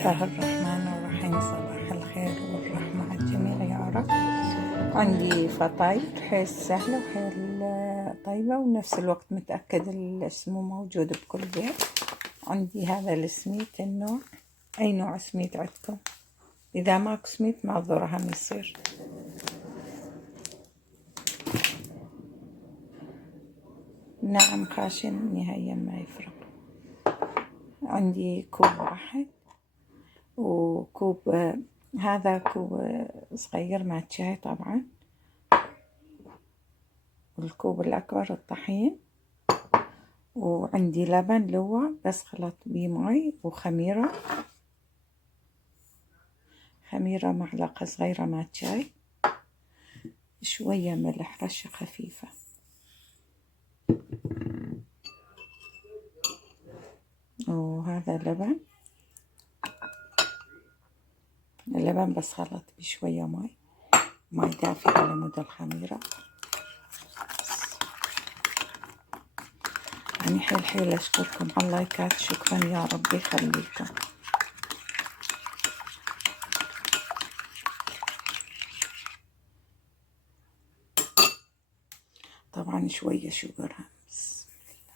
الله الرحمن الرحيم. صباح الخير والرحمة على الجميع يا رب. عندي فطاير حيل سهلة وحيل طيبة ونفس الوقت متأكد السمو موجود بكل بيت. عندي هذا السميت النوع، أي نوع سميت عندكم، إذا ماكو سميت ما ضر هم يصير. نعم خاشن نهائيا ما يفرق. عندي كوب واحد وكوب هذا كوب صغير مع الشاي طبعا، والكوب الأكبر الطحين، وعندي لبن لوة بس خلط بيه ماي، وخميرة معلقة صغيرة مع الشاي، شوية ملح رشة خفيفة. وهذا اللبن بس خلط بيه شوية ماي دافي على مود الخميرة. يعني حيل أشكركم على اللايكات، شكرا يا رب يخليكم. طبعا شوية شوجر بسم الله.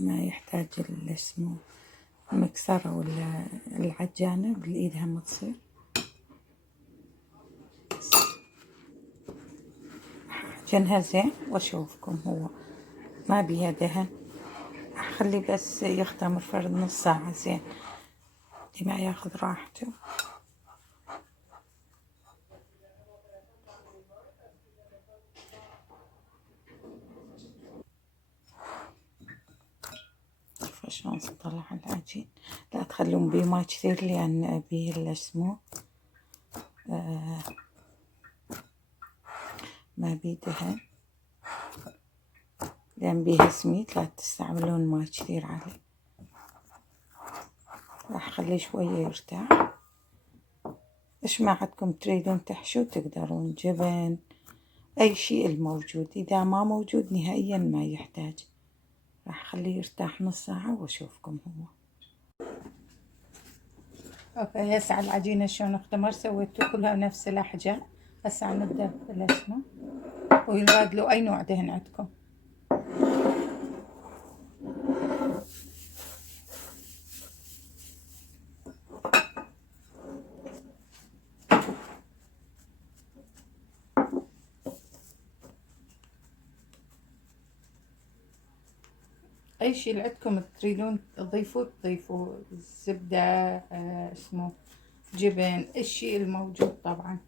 ما يحتاج اسمه مكسرة ولا العجانة بالإيد هم تصير. عجنها زين واشوفكم. هو ما بيها دهن، خلي بس يختمر فرد نص ساعة زين ما ياخذ راحته. شلون تطلع العجين، لا تخلون بيه ماي كثير لأن بيه اسمه ما بيه دهن، لأن بيه سميت لا تستعملون ماي كثير عليه. راح خليه شوية يرتاح. إيش ما عندكم تريدون تحشو تقدرون جبن أي شيء الموجود، إذا ما موجود نهائيا ما يحتاج. راح خليه يرتاح نص ساعة واشوفكم. هو اوكي هسه على العجينة شلون اختمر، سويته كلها نفس الأحجام. هسه نبدأ بالاسمه، ويراد له أي نوع دهن عندكم. أي شيء اللي عندكم تريدون تضيفوا زبدة اسمه جبن، الشيء الموجود طبعا.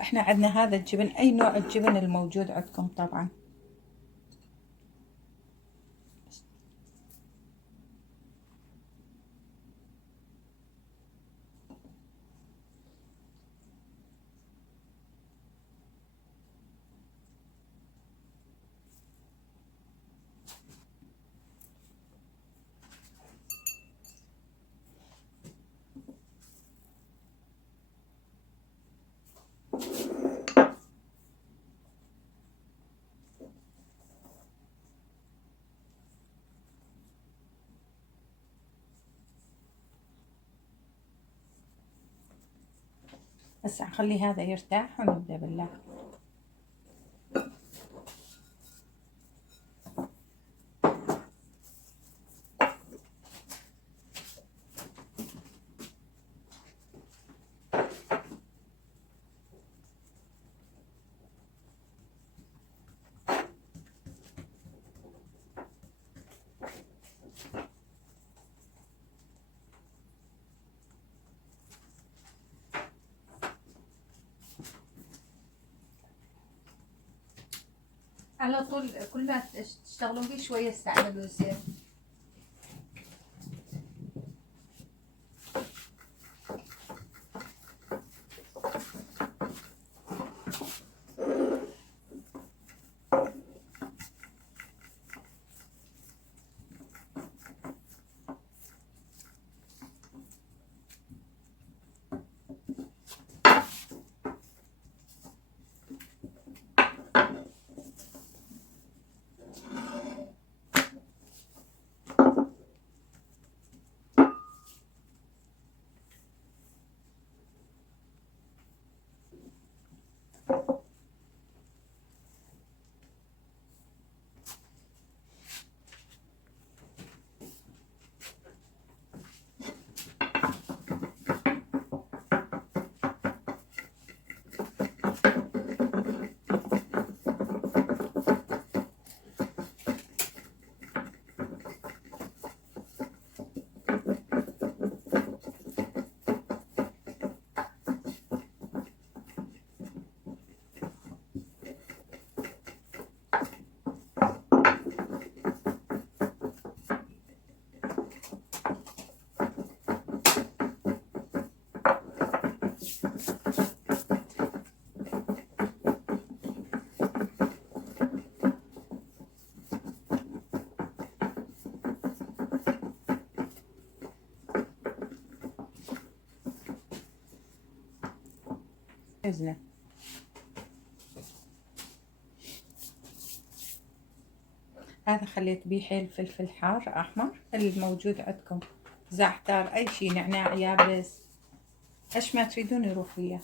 احنا عندنا هذا الجبن، اي نوع الجبن الموجود عندكم طبعا. هسه نخلي هذا يرتاح ونبدأ باللحم. على طول كل ما تشتغلون فيه شوية استعملوا زيت. إذنه هذا خليت بيه حيل فلفل حار أحمر الموجود عندكم، زعتر، أي شي، نعناع يابس، إيش ما تريدون يروح وياه.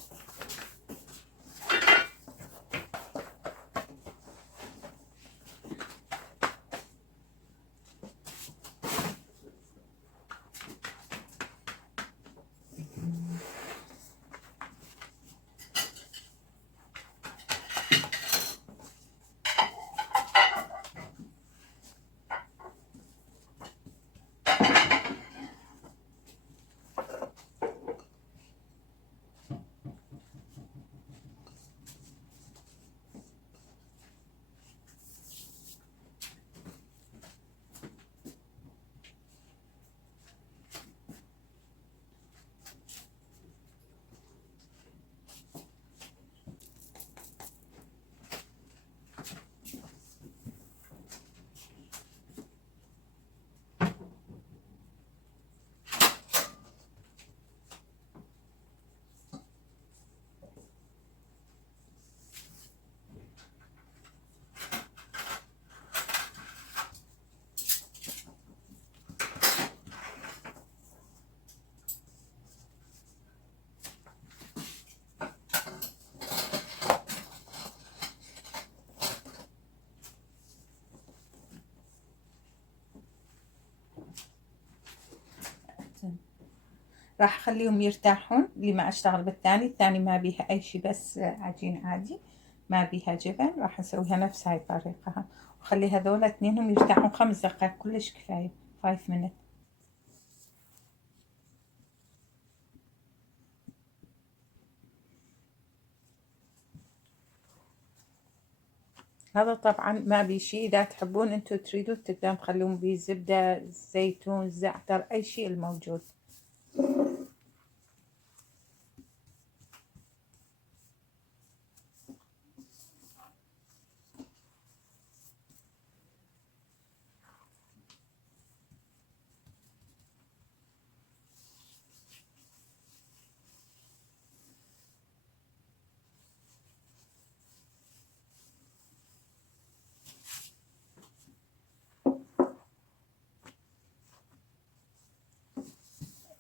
راح اخليهم يرتاحون لما اشتغل بالثاني. الثاني ما بيها اي شيء، بس عجين عادي ما بيها جبن. راح اسويها نفس هاي طريقها، وخلي هذول اثنينهم يرتاحون 5 دقائق، كلش كفايه، 5 minutes. هذا طبعا ما بي شيء، اذا تحبون انتم تريدون تقدرون تخلون بيه زبده، زيتون، زعتر، اي شيء الموجود.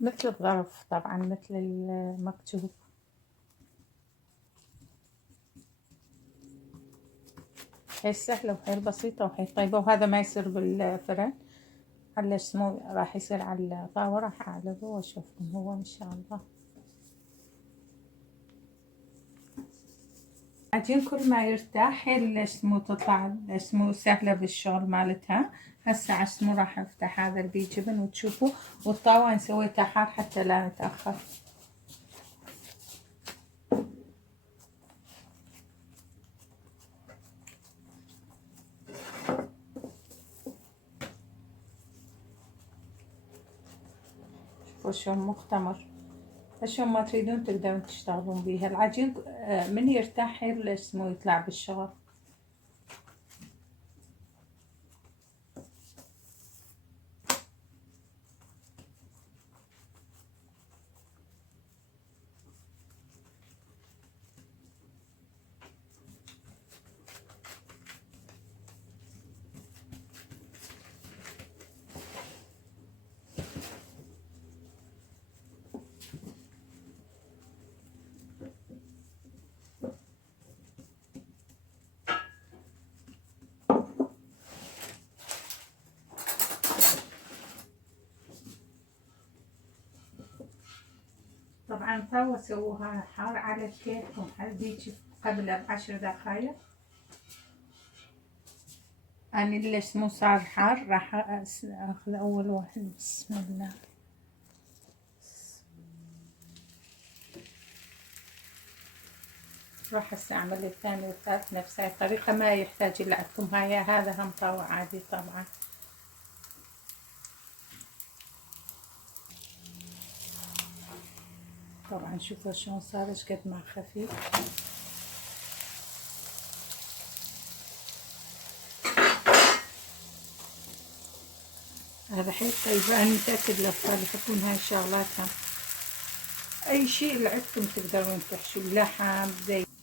مثل الظرف طبعا، مثل المكتوب. حيل سهلة وحيل بسيطة وحيل طيبة. وهذا ما يصير بالفرن، على اسمه راح يصير على الطاوة، راح أعلقه وأشوفكم هو إن شاء الله. العجين كل ما يرتاح حيل اسمه تطلع اسمه سهلة بالشغل مالتها. هسه اسمه راح افتح هذا البي جبن وتشوفوا، والطاوة سويتها حار حتى لا نتأخر. شوفوا شلون مختمر، شلون ما تريدون تقدرون تشتغلون بيها. العجين من يرتاح حيل اسمه يطلع بالشغل. طبعا طاوة سووها حار على كيفكم، هذيك قبل ب10 دقايق. أنا اللي اسمه صار حار راح أخذ أول واحد. بسم الله. راح استعمل الثاني والثالث نفس هاي الطريقة، ما يحتاج إلا عندكم هاي، هذا هم طاوة عادي طبعا. طبعا شوفوا شلون صار، ايش قد ما خفيف. هذا حيل طيب، أنا متأكد الأطفال يحبون هاي الشغلات. أي شيء اللي عندكم تقدرون تحشوا، لحم، زيت.